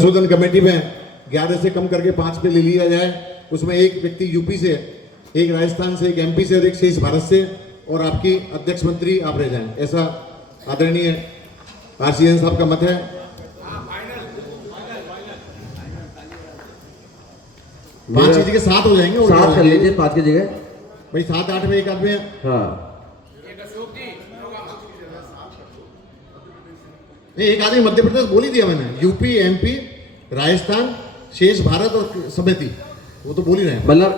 संशोधन कमेटी में 11 से कम करके 5 पे ले लिया जाए। उसमें एक व्यक्ति यूपी से, एक राजस्थान से, एक एमपी से और एक शेष भारत से, और आपकी अध्यक्ष मंत्री आप रह जाएं। ऐसा आदरणीय आरसीएन साहब का मत है। पांच की जगह 7 हो जाएंगे। 7 कर लीजिए 5 की जगह। भाई 7-8 में एक आदमी। हाँ एक आदमी मध्य प्रदेश बोल ही दिया मैंने, यूपी, एमपी, राजस्थान, शेष भारत और समिति, वो तो बोल ही रहे हैं। मतलब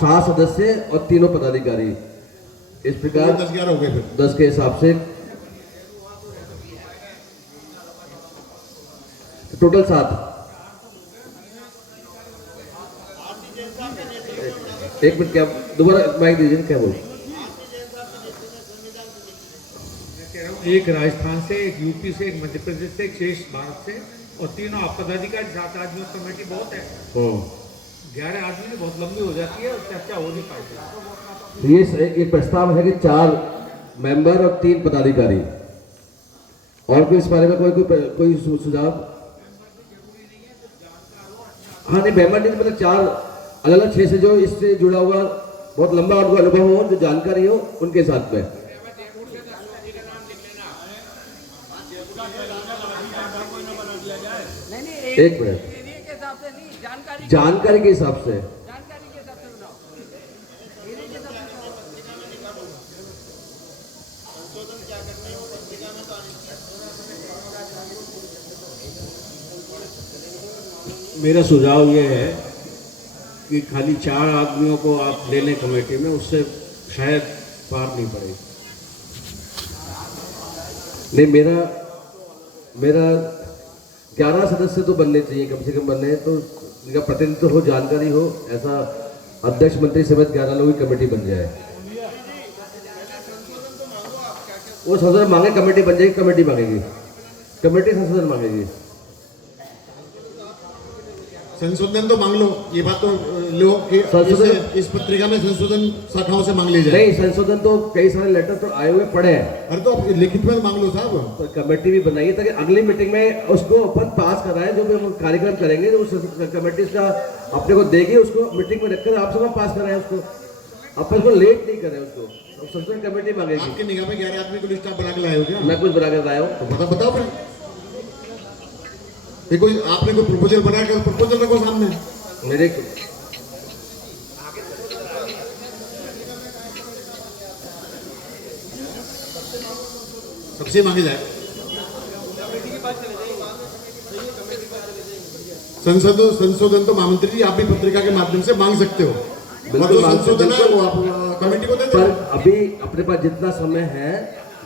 7 सदस्य और 3 पदाधिकारी, इस प्रकार 10-11 हो गए फिर 10 के हिसाब से टोटल 7। एक मिनट, क्या दोबारा माइक दीजिए, क्या बोल? एक राजस्थान से, एक यूपी से, एक मध्य प्रदेश से, एक शेष भारत से और 3 पदाधिकारी। 7 आदमियों की कमेटी बहुत है। 11 आदमी ने बहुत लंबी हो जाती है और चर्चा हो नहीं पाती। ये एक प्रस्ताव है कि 4 मेंबर और 3 पदाधिकारी। और कोई इस बारे में कोई सुझाव? हाँ नहीं, मेंबर नहीं, मतलब 4 अलग अलग 6 से जो इससे जुड़ा हुआ बहुत लंबा उनको अनुभव हो, जो जानकारी हो, उनके साथ में। एक मिनट, जानकारी के हिसाब से मेरा सुझाव ये है कि खाली 4 आदमियों को आप ले लें कमेटी में, उससे शायद पार नहीं पड़ेगी। नहीं, मेरा 11 सदस्य तो बनने चाहिए, कम से कम बनने, तो इनका प्रतिनिधित्व हो, जानकारी हो, ऐसा अध्यक्ष मंत्री समेत 11 लोगों की कमेटी बन जाए। वो संशोधन मांगे, कमेटी बन जाएगी, कमेटी मांगेगी, कमेटी संशोधन मांगेगी। संशोधन तो मांग लो, ये बात तो लो कि इस पत्रिका में संशोधन शाखाओं से मांग ली जाए। नहीं, संशोधन तो कई सारे लेटर तो आए हुए पड़े हैं। अरे तो आप लिखित में मांग लो साहब। तो कमेटी भी बनाइए ताकि अगली मीटिंग में उसको अपन पास कराएं। जो भी हम कार्यक्रम करेंगे, जो उस कमेटी का अपने को देगी, उसको मीटिंग में रखकर आप सब पास कराएं उसको। अपन को लेट नहीं करें उसको। संशोधन कमेटी मांगेगी। आपकी निगाह में 11 आदमी को लिस्ट आप बना के लाए हो क्या? मैं कुछ बना कर लाया हूँ, तो बताओ फिर। कोई आपने कोई प्रपोजल बना के प्रपोजल रखो सामने। मेरे सबसे मांगे जाए। संशोधन तो महामंत्री जी आप भी पत्रिका के माध्यम से मांग सकते हो। बिल्कुल संशोधन है वो आप कमेटी को दे दो। पर अभी अपने पास जितना समय है,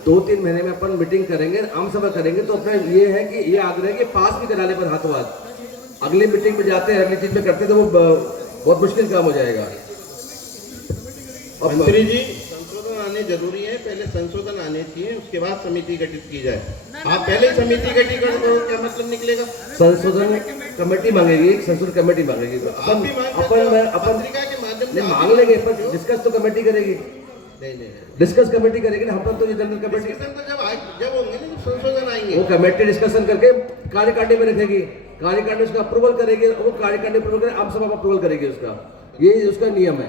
2-3 महीने में अपन मीटिंग करेंगे, आम सभा करेंगे, तो अपना ये है कि ये आग्रह कि पास भी करा ले, पर हाथों हाथ। अगली मीटिंग में जाते हैं, अगली चीज में करते, तो वो बहुत मुश्किल काम हो जाएगा। मंत्री जी, संशोधन आने जरूरी है, पहले संशोधन आने चाहिए, उसके बाद समिति गठित की जाए। आप पहले समिति गठित कर दो, क्या मतलब निकलेगा? संशोधन कमेटी मांगेगी, संशोधन कमेटी मांगेगी, तो अपन पत्रिका के माध्यम से मांग लेंगे, पर डिस्कस तो कमेटी करेगी। नहीं, डिस्कस कमेटी करेगी ना, हम तो ये जनरल कमेटी जब होंगे ना, जब संशोधन आएंगे, वो कमेटी डिस्कसन करके कार्यकारिणी में रखेगी, कार्यकारिणी उसका अप्रूवल करेगी, वो कार्यकारिणी अप्रूवल करे, आम सभा अप्रूवल करेगी उसका। ये उसका नियम है।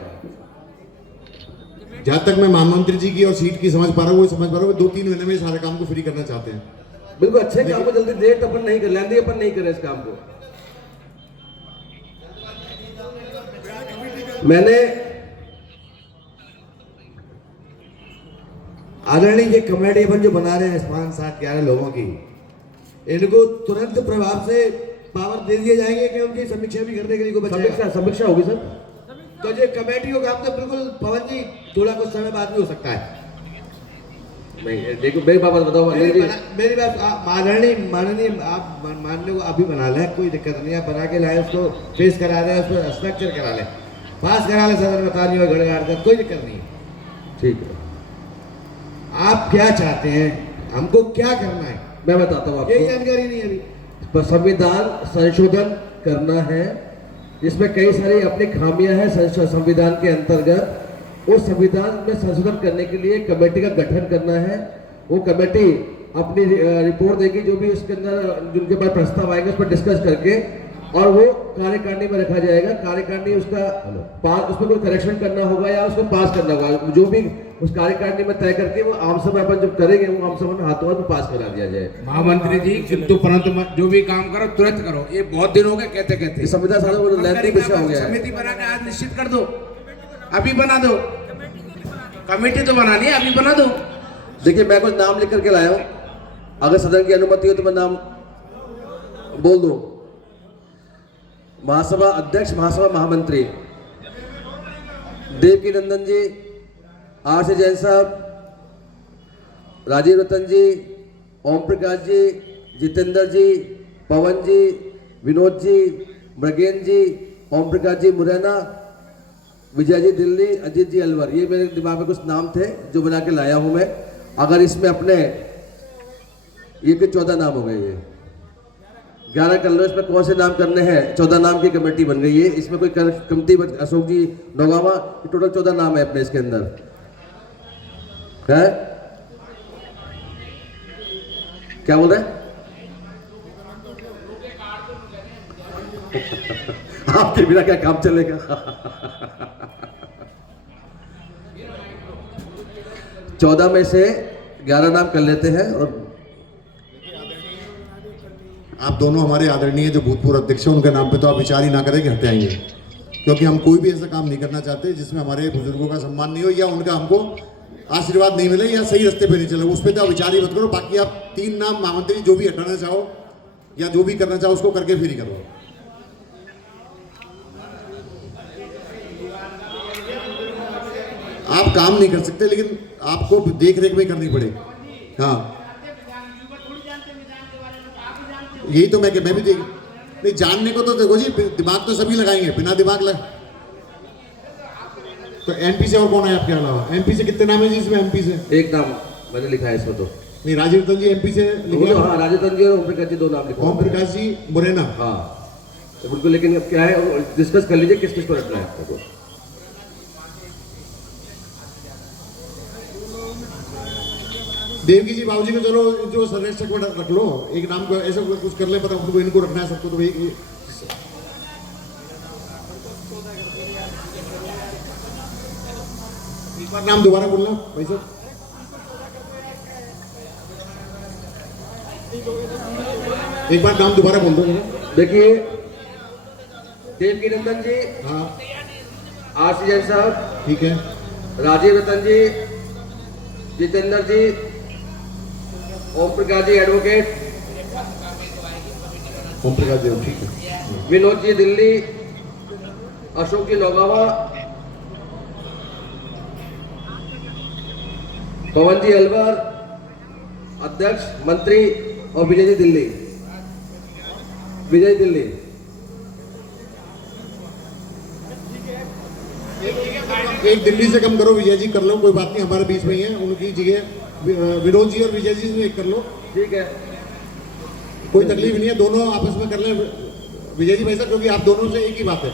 जहां तक मैं महामंत्री जी की और सीट की समझ पा रहा हूँ, वो समझ पा रहा हूँ 2-3 महीने में सारे काम को फ्री करना चाहते हैं। बिल्कुल, अच्छे काम को जल्दी देर अपन नहीं कर लेंगे, अपन नहीं करें इस काम को। मैंने आदरणीय ये कमेटी अपन जो बना रहे हैं 5-7-11 लोगों की, इनको तुरंत प्रभाव से पावर दे दिए जाएंगे कि उनकी समीक्षा भी करने के लिए को बचाएगा। समीक्षा होगी सर। तो ये कमेटी को काम तो बिल्कुल पवन जी थोड़ा कुछ समय बाद भी हो सकता है। देखो मेरी बात बताओ, मेरी बात माननीय आप मानने को अभी बना लें, कोई दिक्कत नहीं है, बना के लाए, उसको पेश करा रहे हैं, उसको हस्ताक्षर करा लें, पास करा लें, सदन में तालियों गड़गड़ कर, कोई दिक्कत नहीं है। ठीक है, आप क्या चाहते हैं, हमको क्या करना है, मैं बताता हूँ आपको। यही जानकारी नहीं है अभी। संविधान संशोधन करना है, इसमें कई सारी अपनी खामियां हैं संविधान के अंतर्गत। उस संविधान में संशोधन करने के लिए कमेटी का गठन करना है। वो कमेटी अपनी रिपोर्ट देगी, जो भी उसके अंदर जिनके पास प्रस्ताव आएंगे उस पर डिस्कस करके और वो कार्यकारिणी में रखा जाएगा। कार्यकारिणी उसका उसमें कोई करेक्शन करना होगा या उसको पास करना होगा, जो भी उस कार्यकारिणी में तय करके वो आम सभा अपन जब करेंगे वो आम सभा में हाथों हाथ पास करा दिया जाए। महामंत्री जी किंतु परंतु जो भी काम करो तुरंत करो, ये बहुत दिन हो गए कहते कहते। संविधान साधन वो लैंडी विषय हो गया है। समिति बना के आज निश्चित कर दो, अभी बना दो, कमेटी तो बनानी है, अभी बना दो। देखिए मैं कुछ नाम लिख करके लाया हूं, अगर सदन की अनुमति हो तो मैं नाम बोल दूं। महासभा अध्यक्ष, महासभा महामंत्री देवकी नंदन जी, आर.सी. जैन साहब, राजीव रतन जी, ओम प्रकाश जी, जितेंद्र जी, पवन जी, विनोद जी, मृगेन जी, ओम प्रकाश जी मुरैना, विजय जी दिल्ली, अजीत जी अलवर। ये मेरे दिमाग में कुछ नाम थे जो बना के लाया हूं मैं। अगर इसमें अपने ये के 14 नाम हो गए, ये 11 कर लो, इसमें कौन से नाम करने हैं। 14 नाम की कमेटी बन गई है, इसमें कोई कमती अशोक जी नौगावा, टोटल 14 नाम है अपने इसके अंदर है। क्या बोल रहे हैं आपके बिना क्या काम चलेगा। 14 में से 11 नाम कर लेते हैं। और आप दोनों हमारे आदरणीय जो भूतपूर्व अध्यक्ष हैं उनके नाम पे तो आप विचार ही ना करें कि हटाएंगे, क्योंकि हम कोई भी ऐसा काम नहीं करना चाहते जिसमें हमारे बुजुर्गों का सम्मान नहीं हो या उनका हमको आशीर्वाद नहीं मिले या सही रास्ते पे नहीं चले, उस पर तो आप विचार ही मत करो। बाकी आप 3 नाम महामंत्री जो भी हटाना चाहो या जो भी करना चाहो उसको करके फिर ही करो। आप काम नहीं कर सकते, लेकिन आपको देख रेख में करनी पड़ेगी। हाँ यही तो मैं भी देख नहीं, जानने को तो देखो जी, दिमाग तो सभी लगाएंगे, बिना दिमाग लगा तो एमपी से और कौन है आपके अलावा? एमपी से कितने नाम है जी इसमें? एमपी से एक नाम मैंने लिखा है इसमें तो नहीं, राजीव रतन जी एमपी से लिखा। हाँ राजीव रतन जी और ओम प्रकाश जी 2 नाम लिखा। ओम प्रकाश जी मुरैना। हाँ तो बिल्कुल, लेकिन अब क्या है डिस्कस कर लीजिए किस किस को रखना है आपको। देवकी जी बाबूजी को चलो जो संरक्षक में रख लो, एक नाम को ऐसा कुछ कर ले, पर उनको इनको रखना है सबको तो भाई। एक बार नाम दोबारा बोलना भाई साहब, एक बार नाम दोबारा बोल दो जरा। देखिए देवकी नंदन जी, हाँ आर.सी. जैन साहब, ठीक है, राजीव रतन जी, जितेंद्र जी, ओम प्रकाश जी एडवोकेट, ओम प्रकाश जी ठीक है, विनोद जी दिल्ली, अशोक जी नौगावा, पवन जी अलवर, अध्यक्ष मंत्री, और विजय जी दिल्ली। विजय दिल्ली एक दिल्ली से कम करो, विजय जी कर लो, कोई बात नहीं, हमारे बीच में ही है, उनकी जगह विनोद जी और विजय जी से एक कर लो, ठीक है, कोई तकलीफ नहीं है, दोनों आपस में कर लें विजय जी भाई साहब, क्योंकि आप दोनों से एक ही बात है।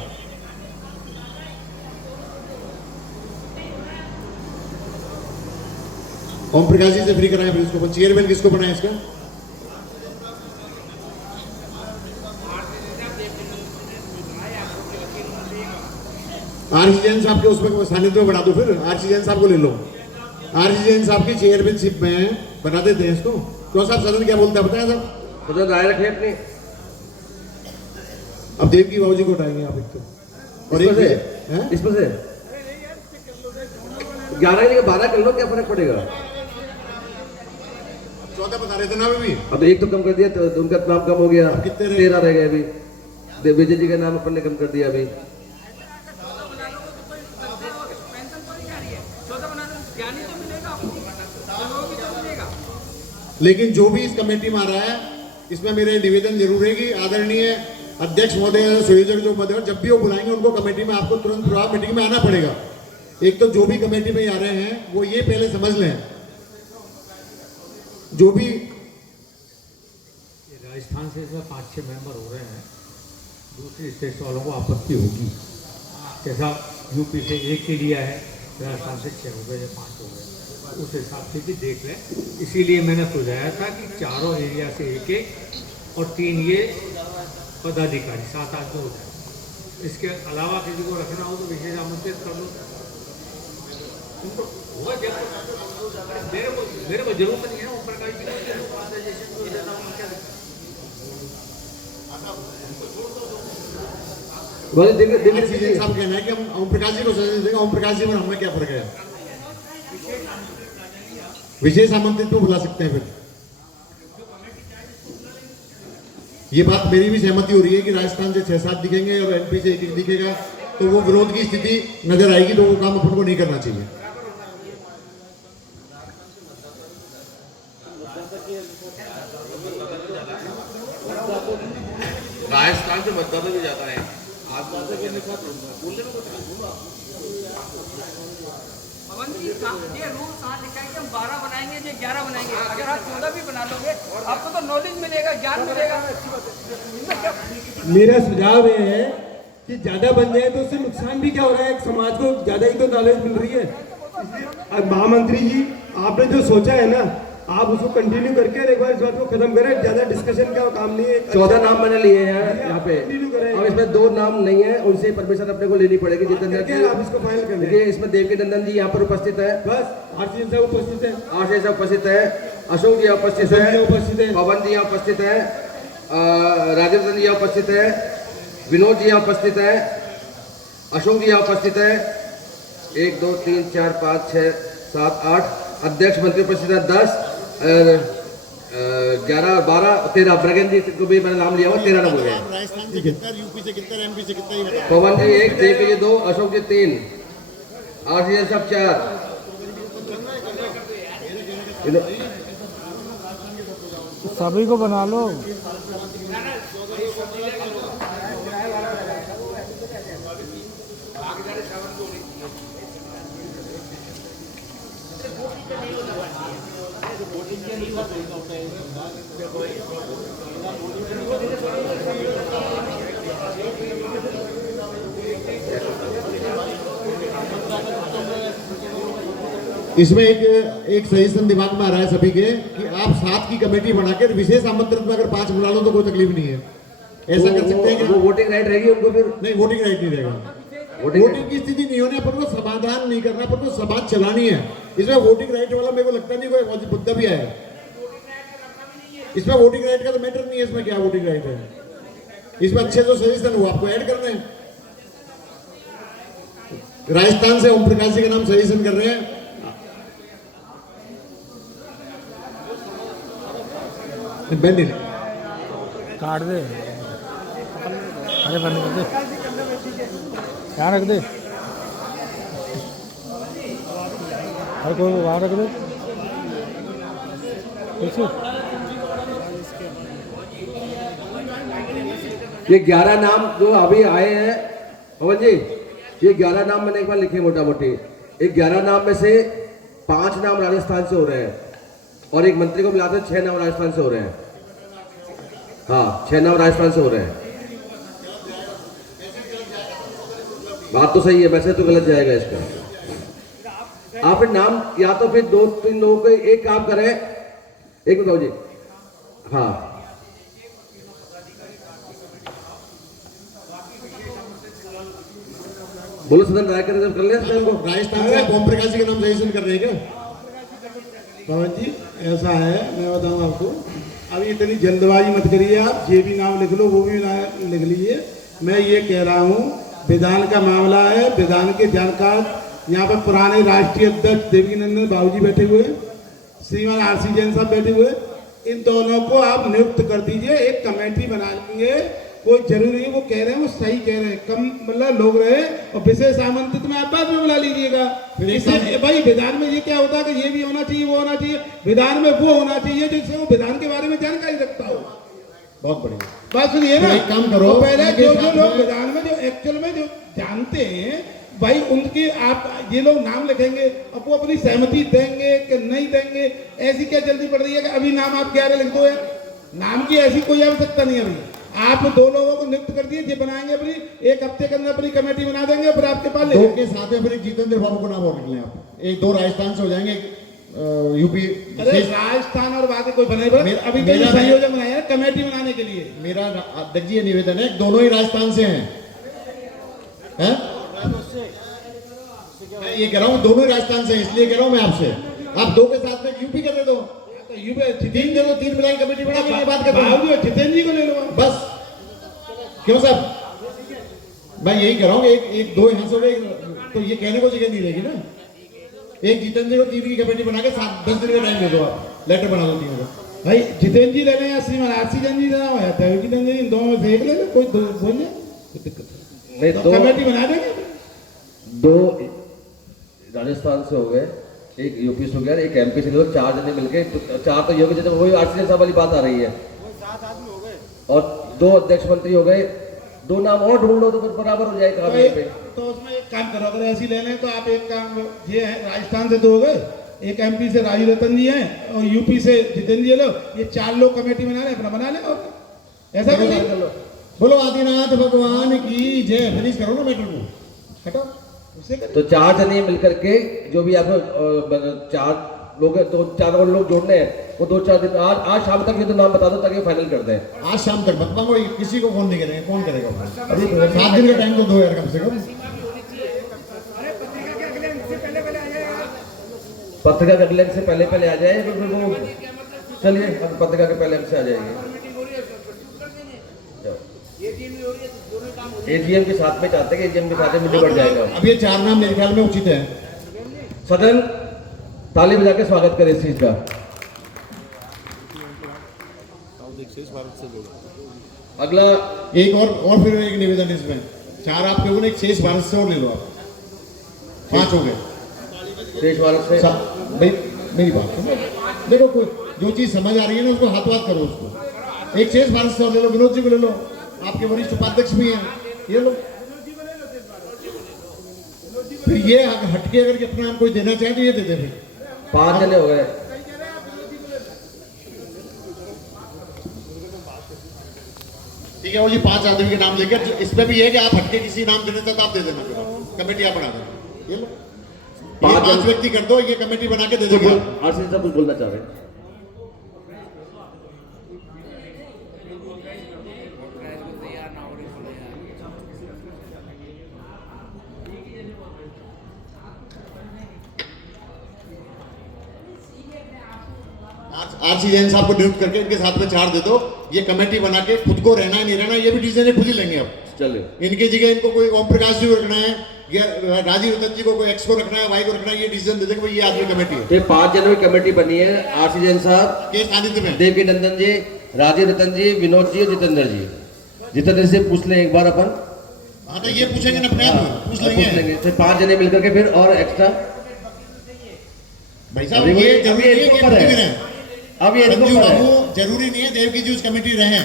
ओम प्रकाश जी से फ्री कराएं फिर इसको। चेयरमैन किसको बनाए इसका? आर.सी. जैन साहब के उसमें सानिध्य में बढ़ा दो, फिर आर.सी. जैन साहब को ले लो। आर.सी. जैन साहब की चेयरमैनशिप में बना देते हैं इसको। क्यों साहब, सदन क्या बोलता है बताया साहब? तो राय रखें अपनी। अब देवकी बाबूजी को उठाएंगे आप एक तो, और एक इसमें से 11 नहीं 12 कर लो, क्या फर्क पड़ेगा? 14 बता रहे थे ना अभी। अब एक तो कम कर दिया तो उनका नाम कम हो गया, कितने रहे? 13 रह गए अभी। विजय जी का नाम अपन ने कम कर दिया अभी। लेकिन जो भी इस कमेटी में आ रहा है, इसमें मेरे निवेदन जरूर है कि आदरणीय अध्यक्ष महोदय, संयोजक जो महोदय, जब भी वो बुलाएंगे उनको कमेटी में आपको तुरंत प्रभाव मीटिंग में आना पड़ेगा। एक तो जो भी कमेटी में आ रहे हैं वो ये पहले समझ लें, जो भी राजस्थान से इसमें 5-6 मेंबर हो रहे हैं, दूसरी स्टेट वालों को आपत्ति होगी। जैसा यूपी से 1 के लिया है, राजस्थान से 6 हो गए या 5 हो गए, उस हिसाब से भी देख लें। इसीलिए मैंने सुझाया था कि चारों एरिया से एक एक और 3 ये पदाधिकारी 7-8 हो जाए। इसके अलावा किसी को रखना हो तो विशेष आमंत्रित कर लो। उनको हुआ मेरे को जरूरत नहीं है ओम प्रकाश जी को। सीजन साहब कहना है कि हम ओम प्रकाश जी को सजेशन देंगे। ओम प्रकाश जी में हमें क्या फर्क है? विशेष आमंत्रित को बुला सकते हैं फिर। ये बात मेरी भी सहमति हो रही है कि राजस्थान से 6-7 दिखेंगे और एमपी से 1 दिखेगा तो वो विरोध की स्थिति नजर आएगी, तो वो काम अपन को नहीं करना चाहिए। राजस्थान से मतदाता भी ज्यादा है। पवन जी ये रूल कहाँ लिखा है कि हम 12 बनाएंगे या 11 बनाएंगे? अगर आप 14 भी बना लोगे आपको तो नॉलेज मिलेगा, ज्ञान मिलेगा। मेरा सुझाव ये है कि ज्यादा बन जाए तो उससे नुकसान भी क्या हो रहा है, समाज को ज्यादा ही तो नॉलेज मिल रही है। अब महामंत्री जी आपने जो सोचा है ना, आप उसको कंटिन्यू करके एक बार इस बात को खत्म करें। ज्यादा डिस्कशन का काम नहीं है। 14 नाम मैंने लिए हैं यहाँ पे। कंटिन्यू करें। अब इसमें 2 नाम नहीं है, उनसे परमिशन अपने को लेनी पड़ेगी। जितेंद्र जी आप इसको फाइनल कर देखिए, इसमें देवकी नंदन जी यहाँ पर उपस्थित है, बस आरसीएन साहब उपस्थित है, आशीष साहब उपस्थित है, अशोक जी उपस्थित है, पवन जी यहाँ उपस्थित है, राजेंद्र जी यहाँ उपस्थित है, विनोद जी यहाँ उपस्थित है, अशोक जी यहाँ उपस्थित है। 1 2 3 4 5 6 7 8 अध्यक्ष मंत्री उपस्थित है 10 और 11 12 13 ब्रगेन जी को भी मैंने नाम लिया हुआ 13 नंबर है। राजस्थान से कितना, यूपी से कितना, एमपी से कितना, ये बताओ। पवन जी 1, देव जी 2, अशोक जी 3, आशीष सब 4। सभी को बना लो। इसमें एक सजेशन दिमाग में आ रहा है सभी के कि आप 7 की कमेटी बनाकर विशेष आमंत्रित में अगर 5 बुला लो तो कोई तकलीफ नहीं है। ऐसा कर सकते हैं कि वो वोटिंग राइट रहेगी उनको फिर। नहीं, वोटिंग राइट नहीं रहेगा। वोटिंग की स्थिति नहीं होने पर को समाधान नहीं करना, पर को समाज चलानी है। इसमें वोटिंग राइट वाला मेरे को लगता नहीं कोई मुद्दा भी आएगा। इसमें वोटिंग राइट का तो मैटर नहीं है। इसमें क्या वोटिंग राइट है? इसमें अच्छे जो सजेशन वो आपको ऐड करने हैं। राजस्थान से ओम प्रकाश जी के नाम सजेशन कर रहे हैं। काट दे, अरे बंद कर दे, यहाँ रख दे, हर कोई वहाँ रख दे। ये 11 नाम जो अभी आए हैं पवन जी, ये 11 नाम मैंने एक बार लिखे मोटा मोटी। एक 11 नाम में से 5 नाम राजस्थान से हो रहे हैं और एक मंत्री को मिलाते 6 नाम राजस्थान से हो रहे हैं। हाँ, 6 नाम राजस्थान से हो रहे हैं। बात तो सही है, वैसे तो गलत जाएगा इसका। आप फिर नाम या तो फिर 2-3 लोगों को एक काम करें। एक बताओ जी। हाँ, बोलो सदन राय कर लिया राजस्थान से ओम प्रकाश जी के नाम सजेशन कर रहे हैं क्या? पवन जी ऐसा है, मैं बताऊं आपको, अभी इतनी जल्दबाजी मत करिए। आप ये भी नाम लिख लो, वो भी नाम लिख लीजिए। मैं ये कह रहा हूँ, विधान का मामला है, विधान के जानकार यहाँ पर पुराने राष्ट्रीय अध्यक्ष देवीनंदन बाबू जी बैठे हुए, श्रीमान आरसी जैन साहब बैठे हुए। इन दोनों को आप नियुक्त कर दीजिए, एक कमेटी बना लेंगे। कोई जरूरी है, वो कह रहे हैं, वो सही कह रहे हैं, कम मतलब लोग रहे और विशेष आमंत्रित में आप बाद में बुला लीजिएगा। इससे भाई विधान में ये क्या होता है कि ये भी होना चाहिए, वो होना चाहिए। विधान में वो होना चाहिए जिससे वो विधान के बारे में जानकारी रखता हो। बहुत बढ़िया बात सुनिए ना, एक काम करो, तो पहले जो लोग विधान में जो एक्चुअल में जो जानते हैं भाई, उनके आप ये लोग नाम लिखेंगे, अब वो अपनी सहमति देंगे कि नहीं देंगे। ऐसी क्या जल्दी पड़ रही है कि अभी नाम आप 11 लिख दो? नाम की ऐसी कोई आवश्यकता नहीं है। अभी आप 2 लोगों को नियुक्त कर दिए, ये बनाएंगे अपनी 1 हफ्ते के अंदर अपनी कमेटी बना देंगे, फिर आपके पास 2 के साथ में फिर जितेंद्र बाबू को नाम और लिख लें आप। 1-2 राजस्थान से हो जाएंगे, यूपी अरे राजस्थान और बाकी कोई बनाए अभी तो मेरा- संयोजक बनाया है कमेटी बनाने के लिए। मेरा अध्यक्ष जी ये निवेदन है, दोनों ही राजस्थान से हैं। मैं ये कह रहा हूँ दोनों ही राजस्थान से हैं, इसलिए कह रहा हूँ मैं आपसे, आप दो के साथ में यूपी कर दे दो, तो यूपी तीन दे दो, तीन मिला के कमेटी बना के ये बात कर दो। बाबू जितेंद्र जी को ले लो आप। बस क्यों साहब, मैं यही कह रहा हूँ एक दो यहाँ से हो गए, तो ये कहने को जगह नहीं रहेगी ना। एक जितेंद्र को तीन की कमेटी बना के 10 दिन का टाइम दे दो, आप लेटर बना दो तीनों का। भाई जितेंद्र जी ले लें या श्रीमान आरसी जन जी लेना है, तो जितेंद्र जी इन दोनों में से एक ले लो, कोई दो बोल कोई दिक्कत नहीं। नहीं, तो दो कमेटी बना देंगे। दो राजस्थान से हो गए, एक यूपी से हो गया, एक एमपी से हो गया, 4 जने मिलके चार तो ये हो गए, जैसे वही आरसीएस साहब वाली बात आ रही है। और 2 अध्यक्ष मंत्री हो गए, 2 नाम और ढूंढ लो तो फिर बराबर हो जाएगा काम यहाँ पे। तो उसमें एक काम करो, अगर ऐसी ले लें तो आप एक काम, ये है राजस्थान से 2 हो गए, एक एमपी से राजीव रतन जी हैं और यूपी से जितेंद्र जी लो, ये 4 लोग कमेटी बना लें, अपना बना लें। और ऐसा कर लो, बोलो आदिनाथ भगवान की जय, फिनिश करो ना मैटर को, हटो उससे तो 4 जने मिलकर के जो भी आपको 4 लोग हैं, तो 4 और लोग जोड़ने हैं, वो 2-4 दिन आज शाम तक ये तो नाम बता दो ताकि फाइनल कर दें। आज शाम तक मत मांगो, किसी को फोन नहीं करेंगे, कौन करेगा? अभी 7 दिन का टाइम तो दो यार कम से कम। पत्रिका के अगले से पहले आ जाए, फिर वो चलिए अब पत्रिका के पहले से आ जाएंगे। एजीएम के साथ में चाहते हैं कि एजीएम के साथ में बढ़ जाएगा। अब ये 4 नाम मेरे ख्याल में उचित है। सदन ताली बजा के स्वागत करे इस चीज का। अगला एक और फिर एक निवेदन इसमें, 4 आपके हो गए, एक शेष भारत से और ले लो आप, 5 हो गए। शेष भारत से भाई मेरी बात सुनो, देखो कोई जो चीज समझ आ रही है ना उसको हाथ करो उसको। एक शेष भारत से और ले लो, विनोद जी को ले लो, आपके वरिष्ठ उपाध्यक्ष भी हैं, ये लो। फिर ये हटके अगर अपना नाम कोई देना चाहे तो ये दे दे फिर। 5 जने हो गए। ठीक है वो जी 5 आदमी के नाम लेकर, इसमें भी है कि आप हटके किसी नाम देने चाहते तो आप दे देना, कमेटी आप बना देना। ये लो 5 व्यक्ति कर दो, ये कमेटी बना के दे देंगे। आरसीएस साहब कुछ बोलना चाह रहे हैं। आरसी जैन साहब को नियुक्त करके इनके साथ में 4 दे दो, ये कमेटी बना के खुद को रहना है नहीं रहना ये भी डिसीजन खुद ही लेंगे। अब चलिए इनकी जगह इनको कोई ओम प्रकाश जी को रखना है या राजीव रतन जी को कोई एक्स को रखना है, वाई को रखना है, ये डिसीजन दे देंगे भाई ये आदमी कमेटी है। ये 5 जनों की कमेटी बनी है। आरसी जैन साहब, केस आदित्य में देवकी नंदन जी, राजीव रतन जी, विनोद जी और जितेंद्र जी। जितेंद्र से पूछ लें एक बार अपन। हाँ तो ये पूछेंगे ना अपने आप पूछ लेंगे। तो 5 जने मिलकर के फिर और एक्स्ट्रा भाई साहब ये जरूरी नहीं है कि कमेटी में रहें। अब ये संजू बाबू जरूरी नहीं है देवकी जी उस कमेटी रहे,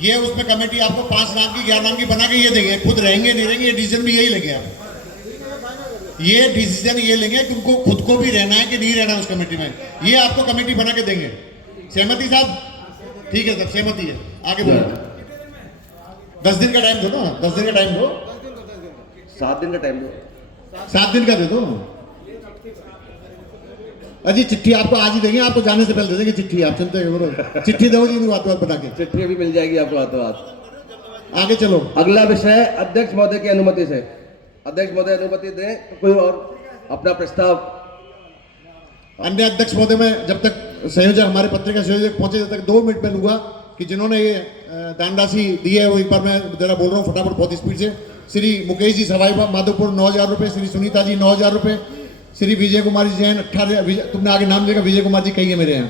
ये उसमें कमेटी आपको 5 नाम की 11 नाम की बना के ये देंगे, खुद रहेंगे नहीं रहेंगे ये डिसीजन भी यही लेंगे आप। ये डिसीजन ये लेंगे कि उनको खुद को भी रहना है कि नहीं रहना उस कमेटी में, ये आपको कमेटी बना के देंगे। सहमति साहब? ठीक है सब सहमति है, आगे बोलो। 10 दिन का टाइम दो ना, 10 दिन का टाइम दो, 7 दिन का टाइम दो। 7 दिन का दे दो। अजी चिट्ठी आपको आज ही देंगे, आपको जाने से पहले दे देंगे चिट्ठी, आप चिंता करो। चिट्ठी दो जी बात बना के, चिट्ठी भी मिल जाएगी आपको हाथों हाथ। आगे चलो। अगला विषय अध्यक्ष महोदय की अनुमति से। अध्यक्ष महोदय अनुमति दें तो कोई और अपना प्रस्ताव। अन्य अध्यक्ष महोदय में जब तक संयोजक हमारे पत्रिका संयोजक पहुंचे तब तक 2 मिनट में लूंगा कि जिन्होंने ये दान राशि दी है वो एक बार मैं जरा बोल रहा हूँ फटाफट बहुत स्पीड से। श्री मुकेश जी सवाई माधोपुर 9,000 रुपये, श्री सुनीता जी 9,000 रुपये, श्री विजय कुमार जी जैन 18, तुमने आगे नाम लिखा विजय कुमार जी कही है मेरे यहाँ,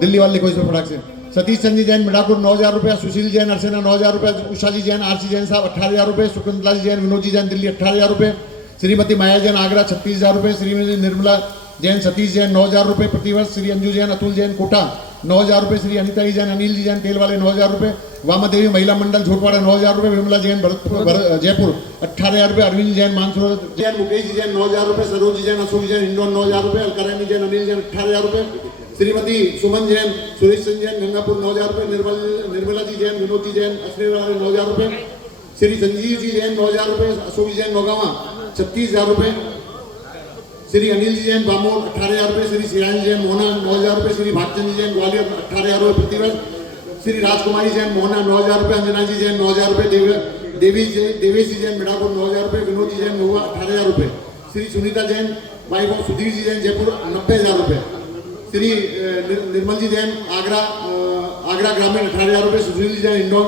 दिल्ली वाले लिखो इसमें फटाक से। सतीश चंद जी जैन मिडापुर 9,000 रुपया, सुशील जैन अरसेना 9,000 रुपये, उषा जी जैन आरसी जैन साहब 18,000 रुपये, सुकुंतला जी जैन विनोद जी जैन दिल्ली 18,000 रुपये, श्रीमती माया जैन आगरा 36,000 रुपये, श्रीमती निर्मला जैन सतीश जैन 9,000 रुपये प्रतिवर्ष, श्री अंजू जैन अतुल जैन कोटा 9,000 रुपये, श्री अनिता जी जैन अनिल जी जैन तेल वाले 9,000 रुपये, वामादेवी महिला मंडल झोटवाड़ा 9,000 रुपये, विमला जैन जयपुर 18,000 रुपये, अरविंद जैन मानसरोवर जैन, मुकेश जी जैन 9,000 रुपये, सरोज जी जैन अशोक जैन इंदौर 9,000 रुपये, अलकरानी जैन अनिल जैन 18,000 रुपये, श्रीमती सुमन जैन सुरेश सिंह जैन गंगापुर 9,000 रुपये, निर्मला जी जैन विनोद जी जैन अश्विनी वाले 9,000 रुपये, श्री संजीव जी जैन 9,000 रुपये, अशोक जी जैन नौगावा 36,000 रुपये, श्री अनिल जी जैन बामोर 18,000 रुपये, श्री श्रेयांश जैन मोहना 9,000 रुपये, श्री भागचंद जी जैन ग्वालियर 18,000 रुपये प्रतिवर्ष, श्री राजकुमारी जैन मोहना 9,000 रुपये, अंजना जी जैन 9,000 रुपये, देवेश जी जैन मिठापुर 9,000 रुपये, विनोद जी जैन महुआ 18,000 रुपये, श्री सुनीता जैन वाइफ ऑफ सुधीर जी जैन जयपुर 90,000 रुपये, श्री निर्मल जी जैन आगरा ग्रामीण 18,000 रुपये, सुशील जी जैन इंडोर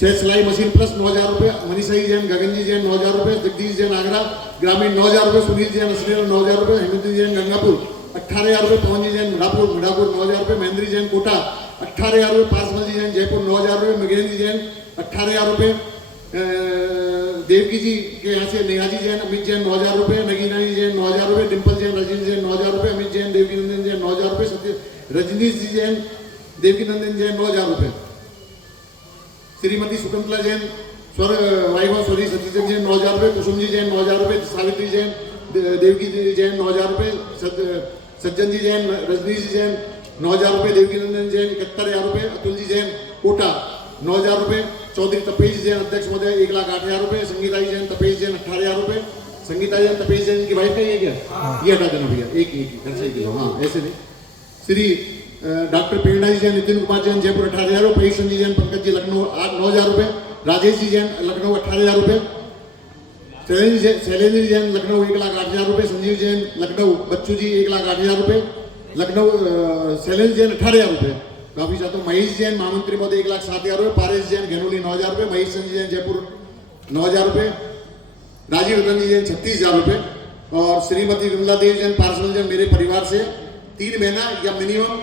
6 सिलाई मशीन प्लस 9,000 रुपये, मनीषा जी जैन गगन जी जैन 9,000 रुपये, जगदीश जैन आगरा ग्रामीण 9,000 रुपये, सुनील जैन असलियर 9,000 रुपये, हेमंत जी जैन गंगापुर 18,000 रुपये, पवन जी जैन मिठापुर 9,000 रुपये, महेंद्र जैन कोटा 18,000 रुपये, पासवान जी जैन जयपुर 9,000 रुपये, मगेंद्र जी जैन 18,000 रुपये, देवकी जी के यहाँ से नेहा जी जैन अमित जैन 9,000 रुपये, नगीना जी जैन 9,000 रुपये, डिम्पल जैन राजेंद्र जैन 9,000 रुपये, अमित जैन देवकी नंदन जैन 9,000 रुपये, रजनीश जी जैन देवकी नंदन जैन 9,000 रुपये, श्रीमती सुकंतला जैन स्वर वाइफ ऑफ स्वरी सतीजन जैन 9,000 रुपये, कुसुम जी जैन 9,000 रुपये, सावित्री जैन देवकी जी जैन 9,000 रुपये, सज्जन जी जैन रजनीश जी जैन 9,000 रुपये, देवकी नंदन जैन 71,000 रुपये, अतुल जी जैन कोटा 9,000 रुपये, चौधरी तपेश जैन अध्यक्ष महोदय 1,08,000 रुपये, संगीता जी जैन तपेश जैन 18,000 रुपये, संगीता जैन तपेश जैन की वाइफ का ये क्या ये हटा देना भैया, एक घर से किलो, हाँ ऐसे नहीं। श्री डॉक्टर प्रेरणा जी जैन नितिन कुमार जैन जयपुर 18,000 रुपये, पीयूष जी जैन पंकज जी लखनऊ 9,000 रुपये, राजेश जी जैन लखनऊ 18,000 रुपये, शैलेंद्र जी जैन लखनऊ 1,08,000 रुपये, संजीव जैन लखनऊ बच्चू जी 1,08,000 रुपये, लखनऊ शैलेंद्र जैन 18,000 रुपये, काफी चाहता हूँ। महेश जैन महामंत्री पद 1,07,000 रुपये, पारेश जैन घेनोली 9,000 रुपये, महेश चंद जैन जयपुर 9,000 रुपये, राजीव रतन जी जैन 36,000 रुपये, और श्रीमती विमला देवी जैन पार्सल जैन मेरे परिवार से 3 महीना या मिनिमम,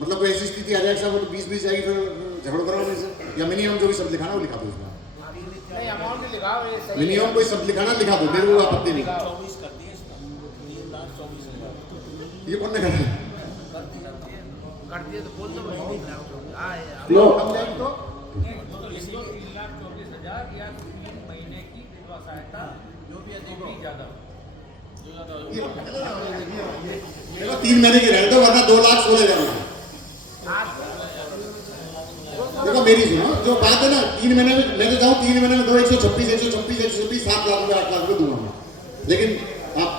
मतलब कोई ऐसी स्थिति आ जाएगी साहब 20-20 जाएगी फिर झगड़ कराओ से, या मिनिमम जो भी शब्द लिखाना वो लिखा दो उसमें, मिनिमम कोई शब्द लिखाना लिखा दो, मेरे को आपत्ति नहीं। ये कौन ने कहा लो देखो 3 महीने की रहने दो वरना 2,16,000 रुपये। देखो मेरी सुनो, जो बात है ना 3 महीने में मैं तो जाऊँ 3 महीने में 126 7 लाख रुपये 8 लाख रुपये दूंगा मैं, लेकिन आप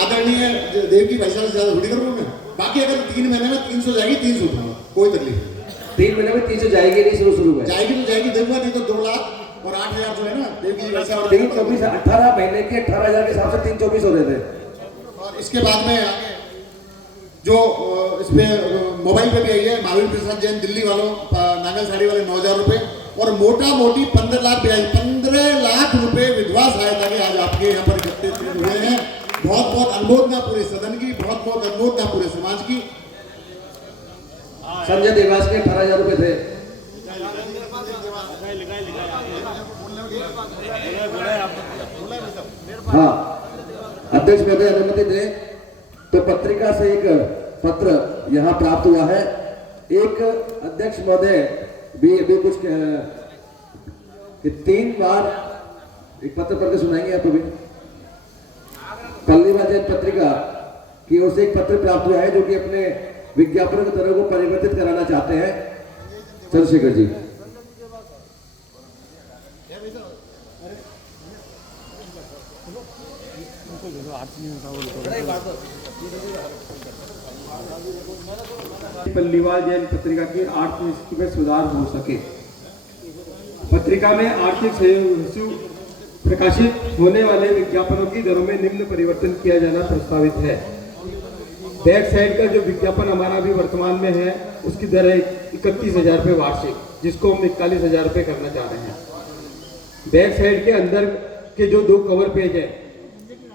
आदरणीय देव की पैसा से ज्यादा थोड़ी करूँगा मैं, बाकी अगर 3 महीने में 300 जाएगी 300 दूंगा, कोई तकलीफ नहीं। 3 महीने में 300 जाएगी नहीं, शुरू में जाएगी तो जाएगी, दूंगा, नहीं तो 2 लाख और 8,000 जो है ना देव की पैसा, 324 18 महीने के 18,000 के हिसाब से 324 हो रहे थे। और इसके बाद में आगे जो इसमें मोबाइल पे भी आई है, महावीर प्रसाद जैन दिल्ली वालों नांगल साड़ी वाले 9,000 रुपये, और मोटा मोटी 15 लाख ब्याज 15 लाख रुपए विधवा सहायता के आज आपके यहाँ पर एकत्रित हुए हैं। बहुत बहुत अनुमोदना पूरे सदन की, बहुत बहुत अनुमोदना पूरे समाज की। संजय देवास के 18,000 रुपए थे। हाँ, अध्यक्ष महोदय अनुमति दे तो पत्रिका से एक पत्र यहाँ प्राप्त हुआ है। एक अध्यक्ष महोदय भी अभी कुछ कि 3 बार एक पत्र पढ़ के सुनाएंगे आप अभी। पल्लीवा जैन पत्रिका की ओर से एक पत्र प्राप्त हुआ है जो कि अपने विज्ञापनों की तरह को परिवर्तित कराना चाहते हैं। चंद्रशेखर जी, पल्लीवाल जैन पत्रिका की आर्थिक स्थिति में सुधार हो सके। पत्रिका में आर्थिक सहयोग हेतु प्रकाशित होने वाले विज्ञापनों की दरों में निम्न परिवर्तन किया जाना प्रस्तावित है। बैक साइड का जो विज्ञापन हमारा अभी वर्तमान में है उसकी दर है 31,000 रुपये वार्षिक, जिसको हम 41,000 रुपये करना चाह रहे हैं। बैक साइड के अंदर के जो 2 कवर पेज है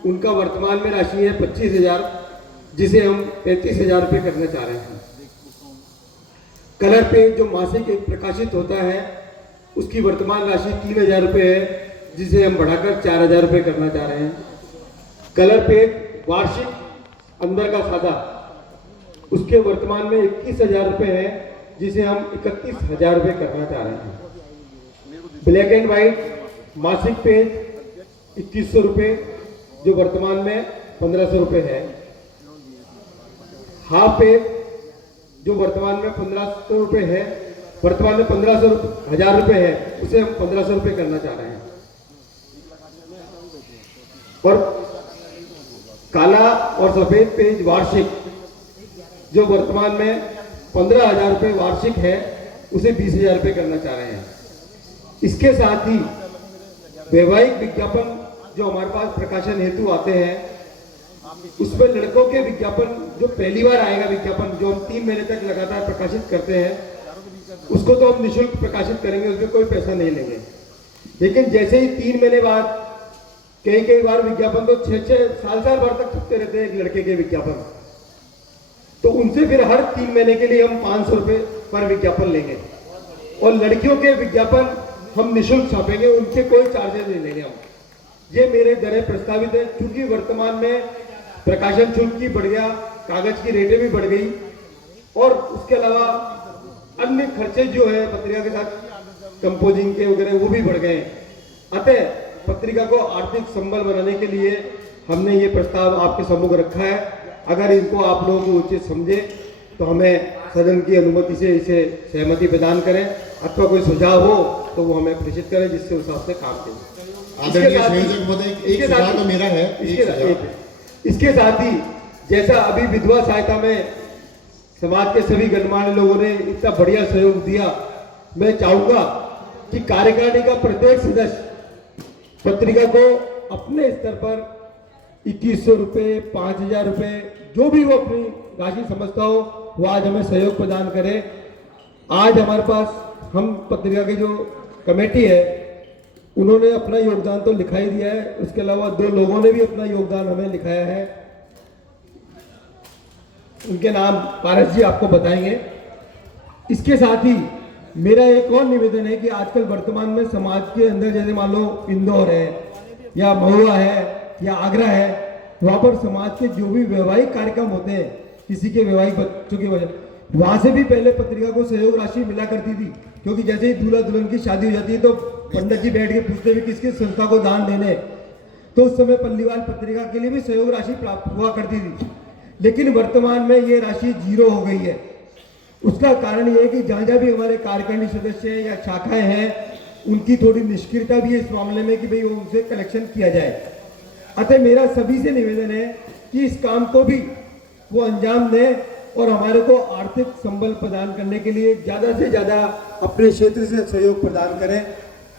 उनका वर्तमान में राशि है 25,000, जिसे हम 35,000 रुपये करना चाह रहे हैं। कलर पेज जो मासिक प्रकाशित होता है उसकी वर्तमान राशि 3,000 रुपये है, जिसे हम बढ़ाकर 4,000 रुपये करना चाह रहे हैं। कलर पेज वार्षिक अंदर का सादा उसके वर्तमान में 21,000 रुपये है, जिसे हम 31,000 रुपये करना चाह रहे हैं। ब्लैक एंड व्हाइट मासिक पेज 2100 रुपये, जो वर्तमान में 1,500 रुपये है। हाफ पेज जो वर्तमान में 1,500 रुपये है, वर्तमान में 1,000 रुपये है, उसे हम 1,500 रुपये करना चाह रहे हैं। और काला और सफेद पेज वार्षिक जो वर्तमान में 15,000 रुपये वार्षिक है उसे 20,000 रुपये करना चाह रहे हैं। इसके साथ ही वैवाहिक विज्ञापन जो हमारे पास प्रकाशन हेतु आते हैं उसमें लड़कों के विज्ञापन जो पहली बार आएगा विज्ञापन जो हम 3 महीने तक लगातार प्रकाशित करते हैं उसको तो हम निःशुल्क प्रकाशित करेंगे, उसमें कोई पैसा नहीं लेंगे। लेकिन जैसे ही 3 महीने बाद कई बार विज्ञापन तो 6 साल भर तक छपते रहते हैं एक लड़के के विज्ञापन, तो उनसे फिर हर 3 महीने के लिए हम 500 रुपये पर विज्ञापन लेंगे और लड़कियों के विज्ञापन हम निःशुल्क छापेंगे, उनके कोई चार्जेस नहीं लेंगे हम। ये मेरे दरें प्रस्तावित है क्योंकि वर्तमान में प्रकाशन शुल्क की बढ़ गया, कागज की रेटें भी बढ़ गई और उसके अलावा अन्य खर्चे जो है पत्रिका के साथ कंपोजिंग के वगैरह वो भी बढ़ गए हैं। अतः पत्रिका को आर्थिक संबल बनाने के लिए हमने ये प्रस्ताव आपके सम्मुख रखा है। अगर इनको आप लोग उचित समझे तो हमें सदन की अनुमति से इसे सहमति प्रदान करें अथवा कोई सुझाव हो तो वो हमें प्रेषित करें जिससे उस हिसाब से काम करें। आदरणीय संयोजक महोदय, एक सुझाव तो मेरा है। इसके साथ ही जैसा अभी विधवा सहायता में समाज के सभी गणमान्य लोगों ने इतना बढ़िया सहयोग दिया, मैं चाहूंगा कि कार्यकारिणी का प्रत्येक सदस्य पत्रिका को अपने स्तर पर 2100 रुपये, 5,000 रुपये जो भी वो अपनी राशि समझता हो वो आज हमें सहयोग प्रदान करे। आज हमारे पास हम पत्रिका की जो कमेटी है उन्होंने अपना योगदान तो लिखा ही दिया है, उसके अलावा 2 लोगों ने भी अपना योगदान हमें लिखाया है, उनके नाम पारस जी आपको बताएंगे। इसके साथ ही मेरा एक और निवेदन है कि आजकल वर्तमान में समाज के अंदर जैसे मान लो इंदौर है या महुआ है या आगरा है, वहाँ पर समाज के जो भी वैवाहिक कार्यक्रम होते हैं किसी के वैवाहिक बच्चों की वजह वहाँ से भी पहले पत्रिका को सहयोग राशि मिला करती थी, क्योंकि जैसे ही दूल्हा दुल्हन की शादी हो जाती है तो पंडित जी बैठ के पूछते हुए किसकी संस्था को दान देने, तो उस समय पल्लीवाल पत्रिका के लिए भी सहयोग राशि प्राप्त हुआ करती थी। लेकिन वर्तमान में ये राशि 0 हो गई है। उसका कारण ये है कि जहाँ जहाँ भी हमारे कार्यकारिणी सदस्य हैं या शाखाएं हैं उनकी थोड़ी निष्क्रियता भी है इस मामले में कि भाई उनसे कलेक्शन किया जाए। अतः मेरा सभी से निवेदन है कि इस काम को भी वो अंजाम दें और हमारे को आर्थिक संबल प्रदान करने के लिए ज़्यादा से ज़्यादा अपने क्षेत्र से सहयोग प्रदान करें।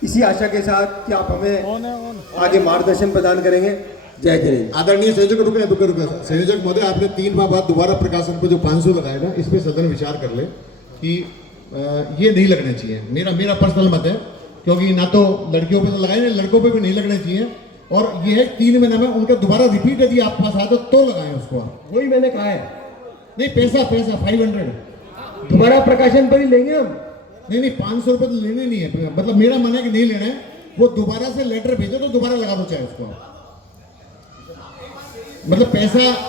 इसी आशा के साथ कि आप हमें आगे मार्गदर्शन प्रदान करेंगे। जय हिंद। आदरणीय संयोजक, रुके संयोजक महोदय, आपने 3 माह बाद दोबारा प्रकाशन पे जो 500 लगाए ना, इस पे सदन विचार कर ले कि ये नहीं लगने चाहिए। मेरा पर्सनल मत है, क्योंकि ना तो लड़कियों पे तो लगाए ना, लड़कों पे भी नहीं लगने चाहिए। और ये है 3 महीने में उनका दोबारा रिपीट यदि आप पास आए तो लगाएं उसको। वही मैंने कहा है, नहीं पैसा 500 दोबारा प्रकाशन पर ही लेंगे हम। नहीं 500 रुपये तो लेने नहीं है, मतलब मेरा मन है कि नहीं लेना है। वो दोबारा से लेटर भेजो तो दोबारा लगा दो चाहे उसको, मतलब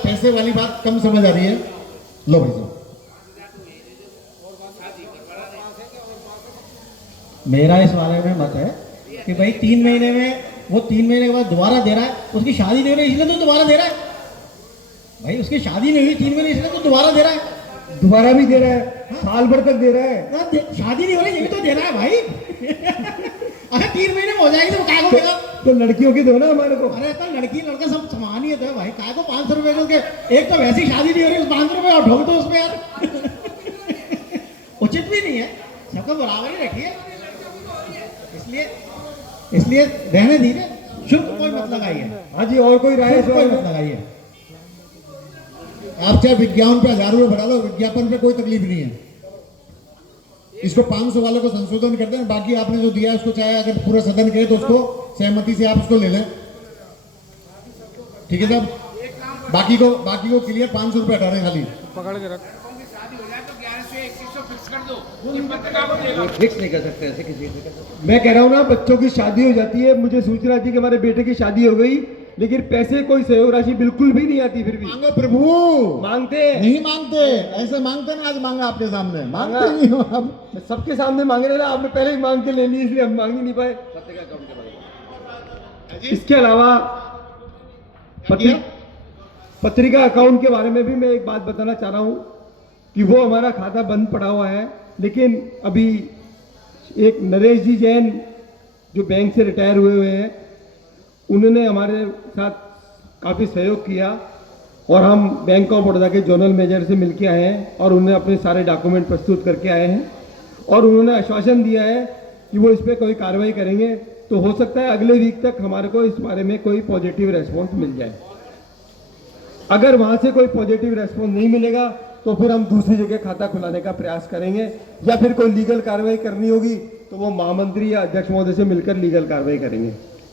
पैसे वाली बात कम समझ आ रही है। लो भाई साहब, मेरा इस बारे में मत है कि भाई 3 महीने में वो 3 महीने के बाद दोबारा दे रहा है, उसकी शादी नहीं हो रही इसलिए तो दोबारा दे रहा है। भाई उसकी शादी नहीं हुई 3 महीने इसलिए तो दोबारा दे रहा है, दोबारा भी दे रहा है, साल भर तक दे रहा है। शादी नहीं हो रही ये तो दे रहा है भाई। अगर 3 महीने में हो जाएगी तो काय को देगा? तो लड़कियों की दो ना हमारे को। अरे तो लड़की लड़का सब समान ही है भाई, काय को 500 रुपए के? एक तो वैसी शादी नहीं हो रही, उस 500 रुपए और ढोल दो उसमें यार। उचित भी नहीं है, सबको बराबर ही रखिए। इसलिए रहने दीजिए, शुल्क कोई मत लगाइए। हाँ जी, और कोई राय कोई मत लगाइए। आप चाहे विज्ञापन पे 1000 रुपये बढ़ा लो, विज्ञापन पे कोई तकलीफ नहीं है। इसको 500 वाले को संशोधन कर दें, बाकी आपने जो दिया है उसको चाहे अगर पूरा सदन कहे तो उसको सहमति से आप उसको ले लें, ठीक है साहब। बाकी को क्लियर 500 रुपये हटा रहे खाली। पकड़ के रख। फिक्स नहीं कर सकते ऐसे किसी से। मैं कह रहा हूँ ना, बच्चों की शादी हो जाती है, मुझे सूचना थी कि हमारे बेटे की शादी हो गई, लेकिन पैसे कोई सहयोग राशि बिल्कुल भी नहीं आती। फिर भी मांगो प्रभु, मांगते नहीं मांगते, ऐसे मांगते ना, आज मांगा आपके सामने, मांगते नहीं हो आप। सबके सामने मांग रहे ना, आपने पहले ही मांग के ले ली, इसलिए हम मांग ही नहीं पाए। इसके अलावा पत्रिका अकाउंट के बारे में भी मैं एक बात बताना चाह रहा हूँ कि वो हमारा खाता बंद पड़ा हुआ है, लेकिन अभी एक नरेश जी जैन जो बैंक से रिटायर हुए हैं, उन्होंने हमारे साथ काफ़ी सहयोग किया और हम बैंक ऑफ बड़ौदा के जोनल मैनेजर से मिल के आए हैं और उन्हें अपने सारे डॉक्यूमेंट प्रस्तुत करके आए हैं और उन्होंने आश्वासन दिया है कि वो इस पर कोई कार्रवाई करेंगे। तो हो सकता है अगले वीक तक हमारे को इस बारे में कोई पॉजिटिव रेस्पॉन्स मिल जाए। अगर वहाँ से कोई पॉजिटिव रेस्पॉन्स नहीं मिलेगा तो फिर हम दूसरी जगह खाता खुलाने का प्रयास करेंगे या फिर कोई लीगल कार्रवाई करनी होगी तो वो महामंत्री या अध्यक्ष महोदय से मिलकर लीगल कार्रवाई करेंगे।